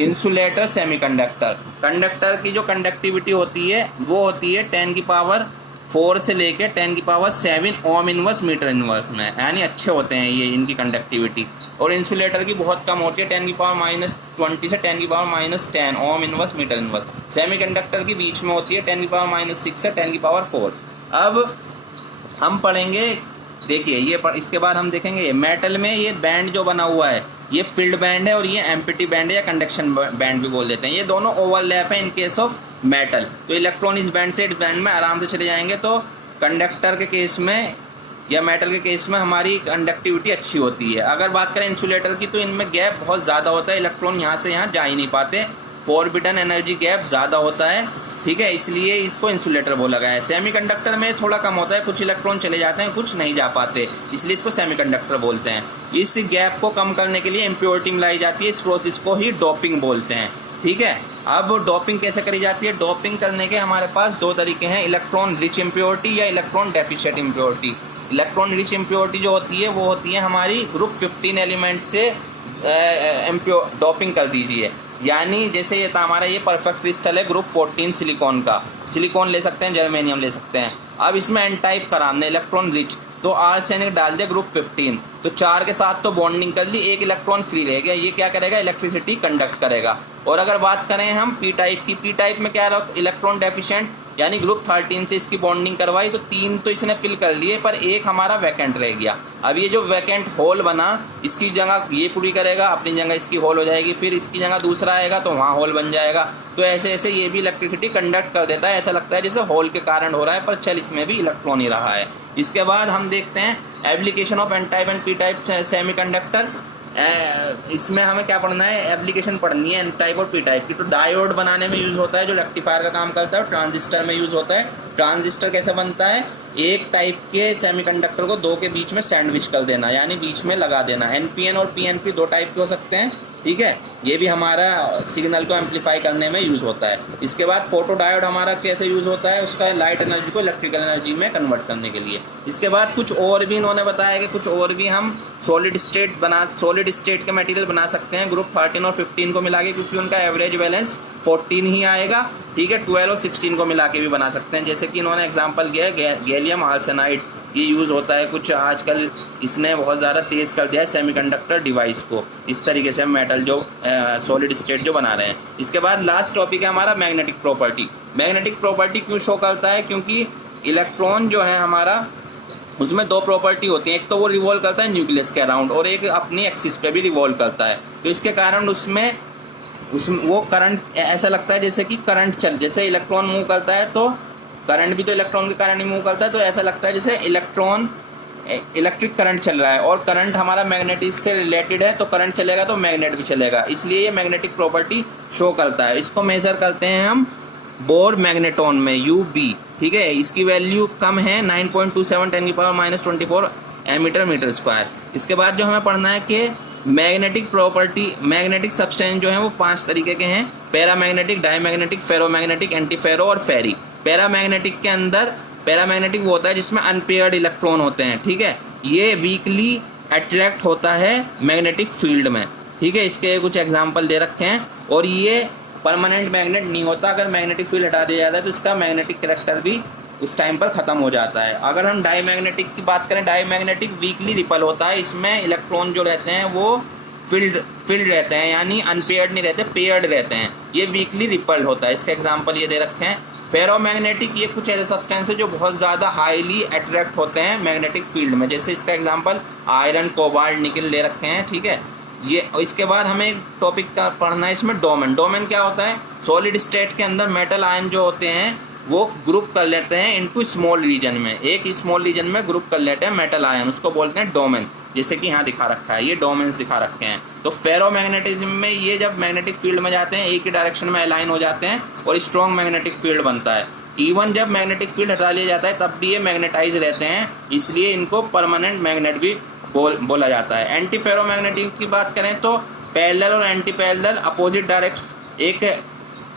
इंसुलेटर, सेमीकंडक्टर। कंडक्टर की जो कंडक्टिविटी होती है वो होती है 10⁴ से लेके 10⁷ ओम इनवर्स मीटर इनवर्स में, यानी अच्छे होते हैं ये इनकी कंडक्टिविटी। और इंसुलेटर की बहुत कम होती है, 10⁻20 से 10⁻10 ohm inverse metre inverse. Semiconductor की बीच में होती है 10⁻6 से 10⁴। अब हम पढ़ेंगे, देखिए ये इसके बाद हम देखेंगे ये मेटल में ये बैंड जो बना हुआ है ये फील्ड बैंड है और ये एम्प्टी बैंड है या कंडक्शन बैंड भी बोल देते हैं। ये दोनों ओवरलैप है इन केस ऑफ मेटल, तो इलेक्ट्रॉन इस बैंड से इस बैंड में आराम से चले जाएंगे। तो कंडक्टर के केस में या मेटल के केस में हमारी कंडक्टिविटी अच्छी होती है। अगर बात करें इंसुलेटर की तो इनमें गैप बहुत ज़्यादा होता है, इलेक्ट्रॉन यहाँ से यहाँ जा ही नहीं पाते, फॉरबिडन एनर्जी गैप ज़्यादा होता है, ठीक है, इसलिए इसको इंसुलेटर बोला गया है। सेमीकंडक्टर में थोड़ा कम होता है, कुछ इलेक्ट्रॉन चले जाते हैं कुछ नहीं जा पाते, इसलिए इसको सेमीकंडक्टर बोलते हैं। इस गैप को कम करने के लिए इम्प्योरिटी मिलाई जाती है, इस प्रोसेस को ही डोपिंग बोलते हैं, ठीक है। अब डोपिंग कैसे करी जाती है, डोपिंग करने के हमारे पास 2 तरीके हैं, इलेक्ट्रॉन रिच इम्प्योरिटी या electron deficient impurity. Electron rich impurity जो होती है वो होती है हमारी ग्रुप 15 एलिमेंट से डोपिंग कर दीजिए, यानी जैसे ये था हमारा ये परफेक्ट क्रिस्टल है ग्रुप 14 सिलिकॉन का, सिलिकॉन ले सकते हैं, जर्मेनियम ले सकते हैं। अब इसमें एन टाइप करा हमने इलेक्ट्रॉन रिच, तो आर्सेनिक डाल दिया ग्रुप 15, तो 4 के साथ तो बॉन्डिंग कर ली, 1 इलेक्ट्रॉन फ्री रह गया, ये क्या करेगा, इलेक्ट्रिसिटी कंडक्ट करेगा। और अगर बात करें हम पी टाइप की, पी टाइप में क्या इलेक्ट्रॉन डेफिशिएंट, यानी ग्रुप 13 से इसकी बॉन्डिंग करवाई तो 3 तो इसने फिल कर लिए पर 1 हमारा वैकेंट रह गया। अब ये जो वैकेंट होल बना इसकी जगह ये पूरी करेगा, अपनी जगह इसकी होल हो जाएगी, फिर इसकी जगह दूसरा आएगा तो वहाँ होल बन जाएगा। तो ऐसे ऐसे ये भी इलेक्ट्रिसिटी कंडक्ट कर देता है, ऐसा लगता है जैसे होल के कारण हो रहा है, पर चल इसमें भी इलेक्ट्रॉन ही रहा है। इसके बाद हम देखते हैं application of n type and p type semiconductor. इसमें हमें क्या पढ़ना है, एप्लीकेशन पढ़नी है एन टाइप और पी टाइप की। तो डायोड बनाने में यूज़ होता है जो रेक्टिफायर का काम करता है, और ट्रांजिस्टर में यूज़ होता है। ट्रांजिस्टर कैसे बनता है, एक टाइप के सेमीकंडक्टर को दो के बीच में सैंडविच कर देना, यानी बीच में लगा देना। एनपीएन और पीएनपी दो टाइप के हो सकते हैं, ठीक है। ये भी हमारा सिग्नल को एम्पलीफाई करने में यूज़ होता है। इसके बाद फोटो डायोड हमारा कैसे यूज़ होता है, उसका लाइट एनर्जी को इलेक्ट्रिकल एनर्जी में कन्वर्ट करने के लिए। इसके बाद कुछ और भी इन्होंने बताया कि कुछ और भी हम सॉलिड स्टेट के मटेरियल बना सकते हैं ग्रुप 13 और 15 को मिला के, क्योंकि उनका एवरेज बैलेंस 14 ही आएगा, ठीक है। 12 और 16 को मिला के भी बना सकते हैं, जैसे कि इन्होंने एग्जाम्पल दिया है गैलियम आर्सेनाइड। ये यूज़ होता है कुछ आजकल, इसने बहुत ज़्यादा तेज़ कर दिया है सेमीकंडक्टर डिवाइस को, इस तरीके से मेटल जो सॉलिड स्टेट जो बना रहे हैं। इसके बाद लास्ट टॉपिक है हमारा मैग्नेटिक प्रॉपर्टी। मैग्नेटिक प्रॉपर्टी क्यों शो करता है, क्योंकि इलेक्ट्रॉन जो है हमारा, उसमें दो प्रॉपर्टी होती है, एक तो वो रिवॉल्व करता है न्यूक्लियस के अराउंड, और एक अपनी एक्सिस पे भी रिवॉल्व करता है। तो इसके कारण उसमें वो करंट ऐसा लगता है जैसे कि करंट जैसे इलेक्ट्रॉन मूव करता है, तो करंट भी तो इलेक्ट्रॉन के कारण ही मूव करता है, तो ऐसा लगता है जैसे इलेक्ट्रिक करंट चल रहा है। और करंट हमारा मैग्नेटिक से रिलेटेड है, तो करंट चलेगा तो मैग्नेट भी चलेगा, इसलिए ये मैग्नेटिक प्रॉपर्टी शो करता है। इसको मेजर करते हैं हम बोर मैग्नेटॉन में, UB, ठीक है। इसकी वैल्यू कम है 9.27 10⁻⁻24 एमीटर मीटर स्क्वायर। इसके बाद जो हमें पढ़ना है कि मैग्नेटिक प्रॉपर्टी, मैग्नेटिक सब्सटेंस जो है वो 5 तरीके के हैं, पैरामैग्नेटिक, डायमैग्नेटिक, फेरोमैग्नेटिक, एंटीफेरो और फेरी। पैरामैग्नेटिक के अंदर, पैरामैग्नेटिक वो होता है जिसमें अनपेयर्ड इलेक्ट्रॉन होते हैं, ठीक है। ये वीकली अट्रैक्ट होता है मैग्नेटिक फील्ड में, ठीक है। इसके कुछ एग्जांपल दे रखे हैं। और ये परमानेंट मैग्नेट नहीं होता, अगर मैग्नेटिक फील्ड हटा दिया जाता है तो इसका मैग्नेटिक कैरेक्टर भी उस टाइम पर ख़त्म हो जाता है। अगर हम डाईमैग्नेटिक की बात करें, डाईमैग्नेटिक वीकली रिपल होता है, इसमें इलेक्ट्रॉन जो रहते हैं वो फील्ड रहते हैं, यानी अनपेयर्ड नहीं रहते, पेयर्ड रहते हैं। ये वीकली रिपल्ड होता है। इसके एग्जांपल ये दे रखे हैं। फेरोमैग्नेटिक, ये कुछ ऐसे सब्सटेंस है जो बहुत ज़्यादा हाईली अट्रैक्ट होते हैं मैग्नेटिक फील्ड में, जैसे इसका एग्जांपल आयरन, कोबाल्ट, निकल दे रखे हैं, ठीक है। ये इसके बाद हमें टॉपिक का पढ़ना है इसमें डोमेन। डोमेन क्या होता है, सॉलिड स्टेट के अंदर मेटल आयन जो होते हैं वो ग्रुप कर लेते हैं इनटू स्मॉल रीजन में, एक स्मॉल रीजन में ग्रुप कर लेते हैं मेटल आयन, उसको बोलते हैं डोमेन। जैसे कि यहाँ दिखा रखा है, ये डोमेन्स दिखा रखे हैं। तो फेरोमैग्नेटिज्म में ये जब मैग्नेटिक फील्ड में जाते हैं, एक ही डायरेक्शन में अलाइन हो जाते हैं और स्ट्रॉन्ग मैग्नेटिक फील्ड बनता है। इवन जब मैग्नेटिक फील्ड हटा लिया जाता है तब भी ये मैग्नेटाइज रहते हैं, इसलिए इनको परमानेंट मैग्नेट भी बोला जाता है। एंटी फेरोमैग्नेटिक की बात करें तो पैरेलल और एंटी पैरेलल अपोजिट डायरेक्ट, एक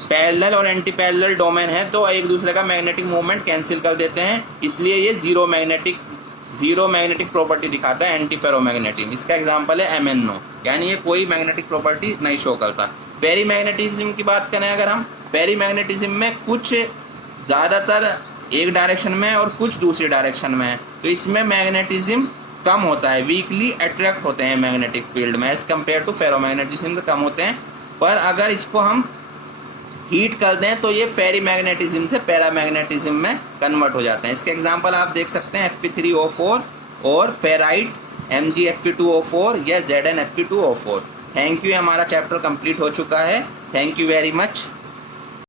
पैरेलल और एंटी पैरेलल डोमेन है तो एक दूसरे का मैग्नेटिक मूवमेंट कैंसिल कर देते हैं, इसलिए ये जीरो मैग्नेटिक प्रॉपर्टी दिखाता है एंटी फेरोमैग्नेटिक। इसका एग्जांपल है MnO, यानी ये कोई मैग्नेटिक प्रॉपर्टी नहीं शो करता। फेरी मैग्नेटिज्म की बात करें अगर हम, फेरी मैग्नेटिज्म में कुछ ज़्यादातर एक डायरेक्शन में और कुछ दूसरी डायरेक्शन में है, तो इसमें मैग्नेटिज्म कम होता है, वीकली अट्रैक्ट होते हैं मैग्नेटिक फील्ड में एज कम्पेयर टू फेरोमैग्नेटिज्म कम होते हैं। पर अगर इसको हम हीट कर दें तो ये फेरी मैग्नेटिज्म से पैरामैग्नेटिज्म में कन्वर्ट हो जाते हैं। इसके एग्जांपल आप देख सकते हैं Fe3O4 और फेराइट MgFe2O4 या ZnFe2O4। थैंक यू, हमारा चैप्टर कंप्लीट हो चुका है। Thank you very much.